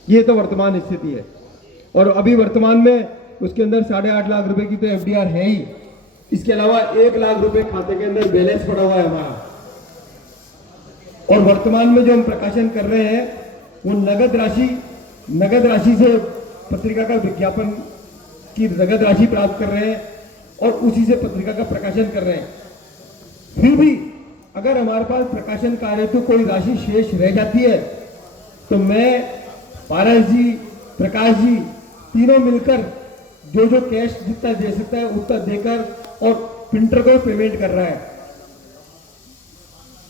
ये तो वर्तमान स्थिति है और अभी वर्तमान में उसके अंदर 8.5 लाख रुपए की तो एफडीआर है ही। इसके अलावा 1 लाख रुपए खाते के अंदर बैलेंस पड़ा हुआ है हमारा। और वर्तमान में जो हम प्रकाशन कर रहे हैं वो नगद राशि से पत्रिका का विज्ञापन की नगद राशि प्राप्त कर रहे हैं और उसी से पत्रिका का प्रकाशन कर रहे हैं। फिर भी अगर हमारे पास प्रकाशन कार्य तो कोई राशि शेष रह जाती है तो मैं, पारस जी, प्रकाश जी तीनों मिलकर जो कैश जितना दे सकता है उतना देकर और प्रिंटर को पेमेंट कर रहा है।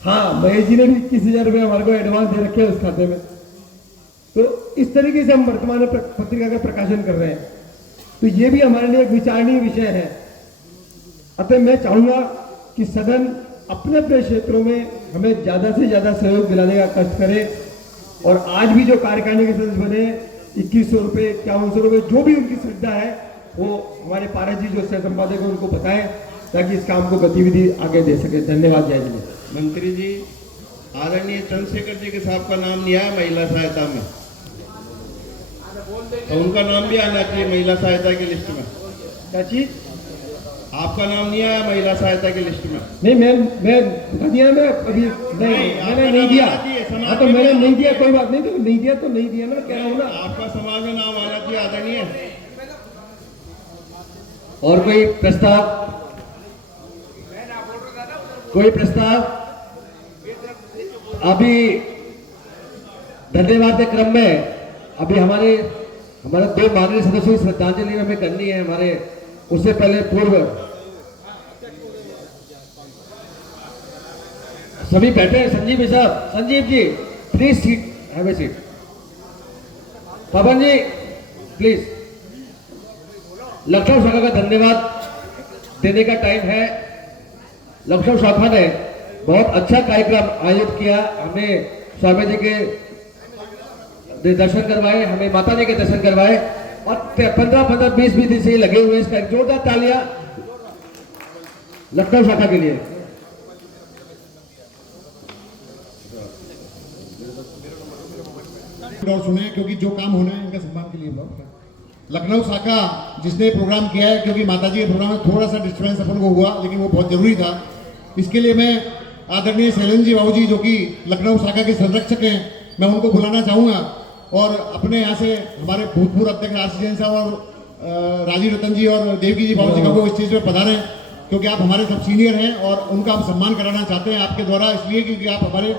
हाँ, महेश जी ने भी 21,000 रुपये हमारे को एडवांस दे रखे हैं उस खाते में। तो इस तरीके से हम वर्तमान में पत्रिका का प्रकाशन कर रहे हैं। तो ये भी हमारे लिए एक विचारणीय विषय है। अतः मैं चाहूंगा कि सदन अपने अपने क्षेत्रों में हमें ज्यादा से ज्यादा सहयोग दिलाने का कष्ट करे और आज भी जो कार्यकारिणी के सदस्य बने 2100 रुपये, 5100 रुपये, जो भी उनकी सुविधा है वो हमारे पारस जी जो सह संपादक है उनको बताएं ताकि इस काम को गतिविधि आगे दे सके। धन्यवाद। जय जिले। मंत्री जी, आदरणीय चंद्रशेखर जी के साहब का नाम नहीं आया महिला सहायता में, तो उनका नाम भी आना चाहिए महिला सहायता की लिस्ट में। क्या चीज? आपका नाम नहीं आया महिला सहायता की लिस्ट में। नहीं, मैं बता दिया, मैं अभी मैंने नहीं दिया। हाँ, तो मैंने नहीं दिया, कोई बात नहीं, तो नहीं दिया तो नहीं दिया ना, कह रहा हूँ ना। आपका समाज में नाम आना चाहिए आदरणीय। और कोई प्रस्ताव? कोई प्रस्ताव? अभी धन्यवाद के क्रम में अभी हमारे 2 माननीय सदस्यों की श्रद्धांजलि हमें करनी है। हमारे उससे पहले पूर्व सभी बैठे हैं। संजीव जी साहब, Sanjeev ji please seat, have a seat. Pawan ji please. Lucknow शाखा का धन्यवाद देने का टाइम है। लखनऊ शाखा ने बहुत अच्छा कार्यक्रम आयोजित किया। हमें स्वामी जी के दर्शन करवाए, हमें माता जी के दर्शन करवाए और 15-20 दिन से लगे हुए इसका एक जोरदार तालियां लखनऊ शाखा के लिए। और सुने क्योंकि जो काम होना है इनका सम्मान के लिए लखनऊ शाखा जिसने प्रोग्राम किया है, क्योंकि माताजी के प्रोग्राम में थोड़ा सा डिस्टर्बेंस अपन को हुआ लेकिन वो बहुत जरूरी था। इसके लिए मैं आदरणीय शैलेंद्र जी बाबू जी जो कि लखनऊ शाखा के संरक्षक हैं, मैं उनको बुलाना चाहूँगा और अपने यहाँ से हमारे भूतपूर्व अध्यक्ष आशीष जैन साहब और राजीव रतन जी और देवकी जी बाबू जी को इस चीज़ में पधारें, क्योंकि आप हमारे सब सीनियर हैं और उनका हम सम्मान कराना चाहते हैं आपके द्वारा, इसलिए क्योंकि आप हमारे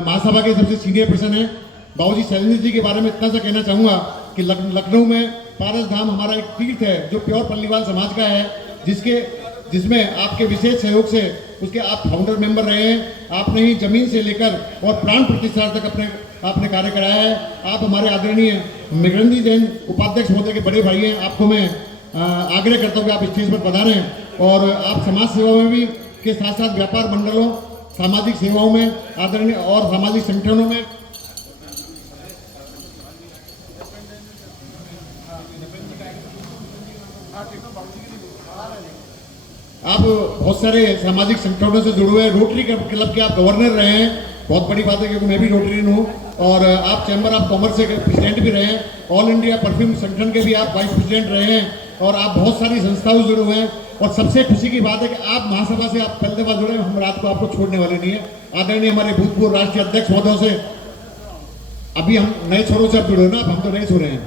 महासभा के सबसे सीनियर पर्सन हैं। बाबू जी शैलेंद्र जी के बारे में इतना सा कहना चाहूँगा कि लखनऊ में पारस धाम हमारा एक तीर्थ है जो प्योर पल्लीवाल समाज का है, जिसमें आपके विशेष सहयोग से उसके आप फाउंडर मेंबर रहे हैं। आपने ही जमीन से लेकर और प्राण प्रतिष्ठा तक आपने कार्य कराया है। आप हमारे आदरणीय मृगनंदी जैन उपाध्यक्ष महोदय के बड़े भाई हैं। आपको मैं आग्रह करता हूँ कि आप स्टेज पर पधारें और आप समाज सेवा में भी के साथ साथ व्यापार मंडलों, सामाजिक सेवाओं में आदरणीय और सामाजिक संगठनों में आप बहुत सारे सामाजिक संगठनों से जुड़े हुए, रोटरी क्लब के आप गवर्नर रहे हैं, बहुत बड़ी बात है क्योंकि मैं भी रोटरीन हूँ, और आप चैम्बर ऑफ कॉमर्स के प्रेसिडेंट भी रहे हैं, ऑल इंडिया परफ्यूम संगठन के भी आप वाइस प्रेसिडेंट रहे हैं और आप बहुत सारी संस्थाओं से जुड़े हुए हैं। और सबसे खुशी की बात है कि आप महासभा से आप पहले दफा जुड़े, हम रात को आपको छोड़ने वाले नहीं है। आदरणीय हमारे भूतपूर्व राष्ट्रीय अध्यक्ष महोदय से अभी हम नए छोरों से आप जुड़े ना, हम तो नए छोरे हैं।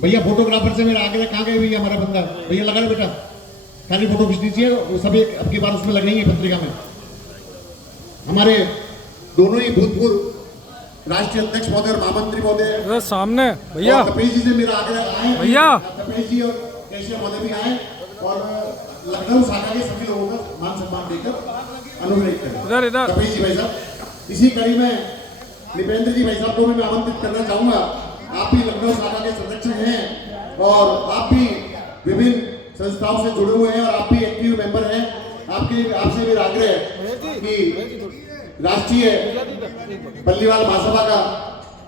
भैया फोटोग्राफर से मेरा आग्रह, कहाँ गए भैया हमारा बंदा, भैया लगा रहे बेटा, खाली फोटो खींचनी चाहिए, वो सभी अब की बार उसमें लगेंगे पत्रिका में। हमारे दोनों ही भूतपूर्व राष्ट्रीय अध्यक्ष महोदय और महामंत्री महोदय सामने भैया, तपेश जी से मेरा आग्रह आए भैया, तपेश जी और कैशिया महोदय भी आए और लखनऊ शाखा के सभी लोगों का मान सम्मान देकर अनुग्रहित करें। तपेश जी भाई साहब, इसी कड़ी में निपेंद्र जी भाई साहब को भी मैं आमंत्रित करना चाहूंगा आप भी लखनऊ शाखा के संरक्षक हैं और आप भी विभिन्न संस्थाओं से जुड़े हुए हैं और आप भी एक्टिव मेंबर हैं। आपसे मेरा आग्रह है कि राष्ट्रीय पल्लीवाल महासभा का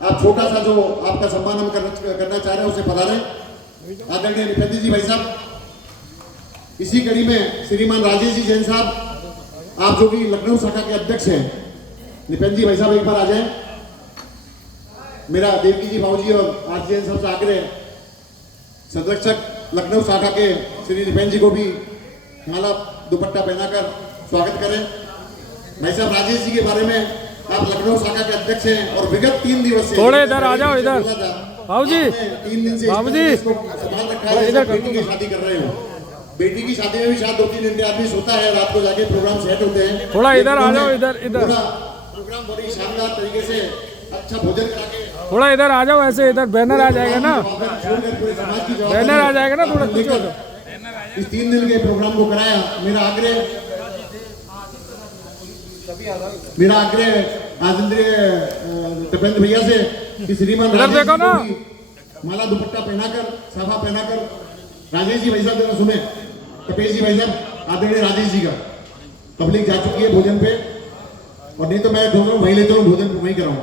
आप छोटा सा जो आपका सम्मान हम करना चाह रहे हैं उसे पधारें। आदरणीय निपेंद्र जी भाई साहब, इसी कड़ी में श्रीमान राजेश जी जैन साहब, आप जो कि लखनऊ शाखा के अध्यक्ष हैं, निपेंद्र जी भाई साहब एक बार आ जाएं। मेरा देवकी जी भाऊ जी और आर जैन साहब से आग्रह, संरक्षक लखनऊ शाखा के श्री निपेंद्र जी को भी माला दुपट्टा पहनाकर स्वागत करें। भाई साहब राजेश जी के बारे में, आप लखनऊ शाखा के अध्यक्ष हैं और विगत 3 दिवस से थोड़े इधर आ जाओ, इधर बाबू जी, 3 दिन से बाबू जी संभाल रखा है। इधर बेटी की शादी कर रहे हो, बेटी की शादी में भी शायद 2-3 घंटे आदमी सोता है, रात को जाके प्रोग्राम सेट होते हैं। थोड़ा इधर आ जाओ, इधर प्रोग्राम बड़ी शानदार तरीके से अच्छा भोजन करा के, थोड़ा इधर आ जाओ, ऐसे इधर बैनर आ जाएगा ना, बैनर आ जाएगा ना, थोड़ा पीछे हो जाओ। इस 3 दिन के प्रोग्राम को कराया। मेरा आग्रह आदरणीय तपेंद्र भैया से कि श्रीमान इधर देखो ना, माला दुपट्टा पहनाकर, साफा पहनाकर, राजेश जी भाई साहब जरा सुने, तपेश जी भाई साहब, आदरणीय राजेश जी का पब्लिक जा चुकी है भोजन पे, और नहीं तो मैं ढूंढ वहीं ले चलूं, भोजन वहीं कराऊं।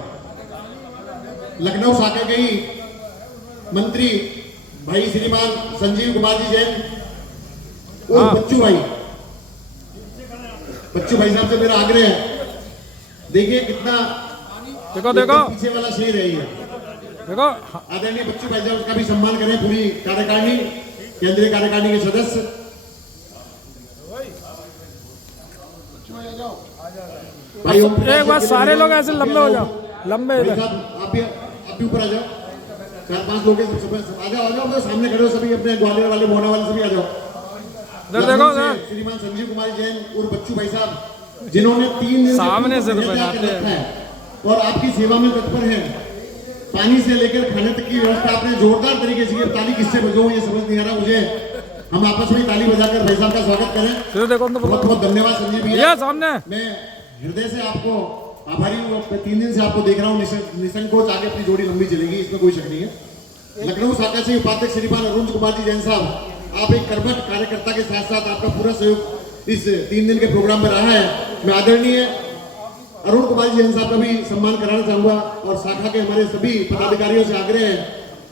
लखनऊ शाखा के ही मंत्री भाई श्रीमान संजीव कुमार जी जैन और बच्चू भाई साहब से मेरा आग्रह है, देखिए कितना देखो पीछे वाला शेर है ये, देखो आदरणीय बच्चू भाई साहब का भी सम्मान करें, पूरी कार्यकारिणी, केंद्रीय कार्यकारिणी के सदस्य। एक बार सारे लोग ऐसे लंबे हो जाओ, लंबे इधर आप भी ऊपर आ जाओ, 4-5 लोग आ जाओ, सामने खड़े हो सभी, अपने ग्वालियर वाले, मोहना वाले सभी आ जाओ। इधर देखो श्रीमान संजीव कुमार जैन और बच्चू भाई साहब, जिन्होंने 3 दिन सामने से बनाते हैं और आपकी सेवा में तत्पर हैं। पानी से लेकर खाने तक की व्यवस्था आपने जोरदार तरीके से, ताली किससे बजाऊं ये समझ नहीं आ रहा मुझे, हम आपस में ताली बजाकर भाई साहब का स्वागत करें। देखो बहुत बहुत धन्यवाद संजीव भैया, सामने मैं हृदय से आपको आभारी हूँ। 3 दिन से आपको देख रहा हूँ, निसंकोच आगे अपनी जोड़ी लंबी चलेगी, इसमें कोई शक नहीं है। लखनऊ शाखा से उपाध्यक्ष श्रीमान अरुण कुमार जी जैन साहब, आप एक कर्मठ कार्यकर्ता के साथ साथ आपका पूरा सहयोग इस 3 दिन के प्रोग्राम में रहा है। मैं आदरणीय अरुण कुमार जी जैन साहब का भी सम्मान कराना चाहूंगा और शाखा के हमारे सभी पदाधिकारियों से आग्रह है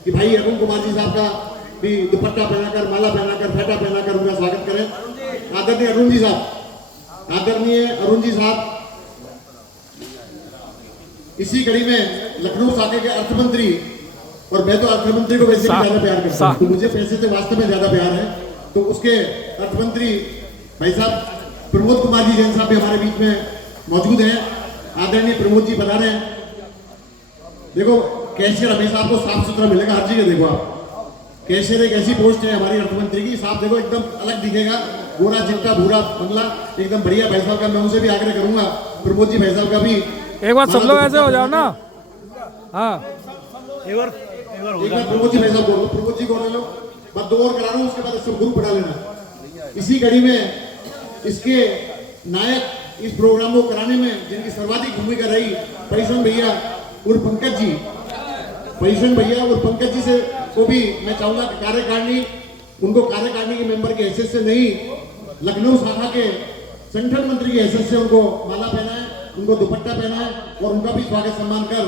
कि भाई अरुण कुमार जी साहब का भी दुपट्टा पहनाकर, माला पहनाकर, फेटा पहनाकर उनका स्वागत करें। आदरणीय अरुण जी साहब, इसी कड़ी में लखनऊ शाखा के अर्थ मंत्री, और मैं तो अर्थमंत्री को वैसे भी ज्यादा प्यार करता हूं, तो मुझे पैसे से वास्तव में ज्यादा प्यार है, तो उसके अर्थमंत्री भाई साहब प्रमोद कुमार जी जैन साहब भी हमारे बीच में मौजूद हैं। आदरणीय प्रमोद जी बता रहे हैं, देखो कैशियर हमेशा आपको साफ सुथरा मिलेगा हर जगह। देखो आप कैशियर एक ऐसी पोस्ट है हमारी अर्थमंत्री की, साफ देखो एकदम अलग दिखेगा, गोरा चिट्टा भूरा बंगला एकदम बढ़िया। भाई साहब का मैं उनसे भी आग्रह करूंगा, प्रमोद जी भाई साहब का भी, एक बार सब लोग ऐसे हो जाओ ना, हाँ एक बार प्रमोद जी भाई साहब बोलो, प्रमोद जी को ले लो, बस 2 और करा रहा हूँ, उसके बाद सब ग्रुप बढ़ा लेना। इसी कड़ी में इसके नायक, इस प्रोग्राम को कराने में जिनकी सर्वाधिक भूमिका रही, पैशन भैया और पंकज जी से को भी मैं चाहूंगा कि कार्यकारिणी, उनको कार्यकारिणी के मेंबर के हैसियत से नहीं, लखनऊ शाखा के संगठन मंत्री की हैसियत से उनको माला पहनाए, उनको दुपट्टा पहनाए और उनका भी स्वागत सम्मान कर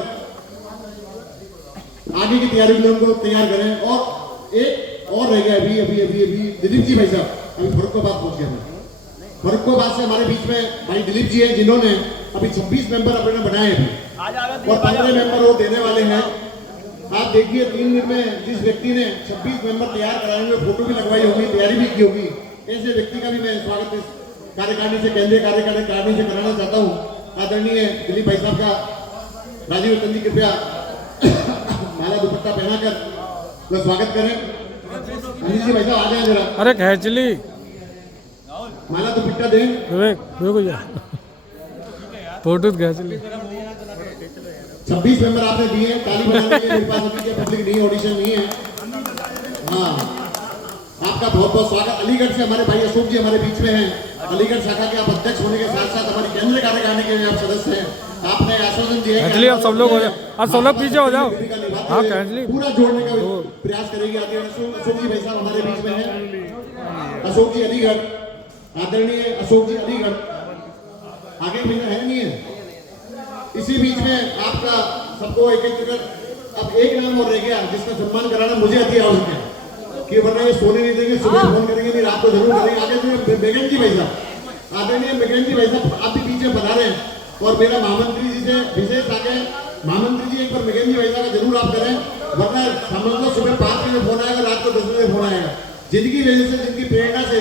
आगे की तैयारी के लिए उनको तैयार करें। और एक और रह गया अभी दिलीप जी भाई साहब, अभी फरुखाबाद पहुंच गया मैं। फरुखाबाद से हमारे बीच में भाई दिलीप जी हैं, जिन्होंने अभी 26 मेंबर अपने बनाए अभी और 15 मेंबर वो देने वाले हैं। आप देखिए 3 दिन में जिस व्यक्ति ने 26 मेंबर तैयार कराए हुए, फोटो भी लगवाई होगी, तैयारी भी की होगी, ऐसे व्यक्ति का भी मैं स्वागत इस कार्यकारिणी से, केंद्रीय कार्यकारिणी से कराना चाहता हूँ। आदरणीय दिलीप भाई साहब का राजीव रतन जी कृपया माला दुपट्टा पहनाकर मैं स्वागत करें। अनिल जी भाई साहब आ जाए जरा, अरे खैचली माला दुपट्टा दें, फोटो खैचली। 26 मेंबर आपने दिए, ताली बजाने के लिए मेरे पास अभी के पब्लिक नहीं, ऑडिशन नहीं है। हाँ, आपका बहुत बहुत स्वागत। अलीगढ़ से हमारे भाई अशोक जी हमारे बीच में हैं, अलीगढ़ शाखा के आप अध्यक्ष होने के साथ साथ हमारी केंद्रीय कार्यकारिणी के आप सदस्य हैं। आपने आश्वासन दिया है आप सब लोग हो जाओ, अब सब लोग पीछे हो जाओ। भूमिका निभाते हाँ, कैंसलिंग। पूरा जोड़ने का प्रयास करेगी। आदरणीय अशोक जी भाई साहब हमारे बीच में है, अशोक जी अलीगढ़, आदरणीय अशोक जी अलीगढ़ आगे भैया है नहीं है। इसी बीच में आपका सबको एक एक टिकट, अब एक नाम और रह गया जिसका सम्मान कराना मुझे अति आवश्यक है कि वरना ये सोने नहीं देंगे, सुबह फोन करेंगे, नहीं रात को जरूर करेंगे। आगे बेगन जी भाई साहब, आदरणीय बेगन जी भाई साहब आप भी पीछे बता रहे हैं और मेरा महामंत्री जी से विशेष आगे, महामंत्री जी एक बार बेगन जी भाई साहब जरूर आप करें, वरना समझ लो सुबह 5 बजे फोन आएगा, रात को 10 बजे फोन आएगा। जिनकी वजह से, जिनकी प्रेरणा से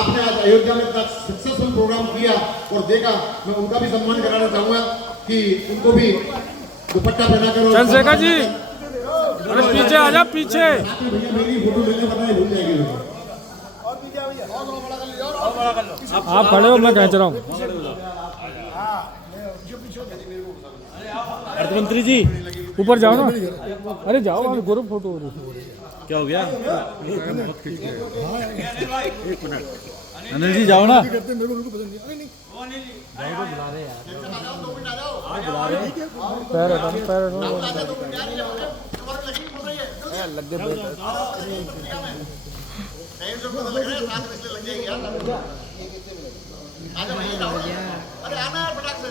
आपने आज अयोध्या में इतना सक्सेसफुल प्रोग्राम किया और देखा, मैं उनका भी सम्मान कराना चाहूंगा कि उनको भी दुपट्टा पहनाकर। चंद्रशेखर जी अरे पीछे आ जा, पीछे भैया मेरी फोटो लेने बताए भूल जाएगी। आप खड़े हो, मैं खींच रहा हूँ। अर्थमंत्री जी ऊपर जाओ ना, अरे जाओ, वहाँ ग्रुप फोटो हो रही। क्या हो गया? अनिल जी जाओ ना। पैर हटाओ, पैर हटाओ। लग गए अरे आना है फटाक से।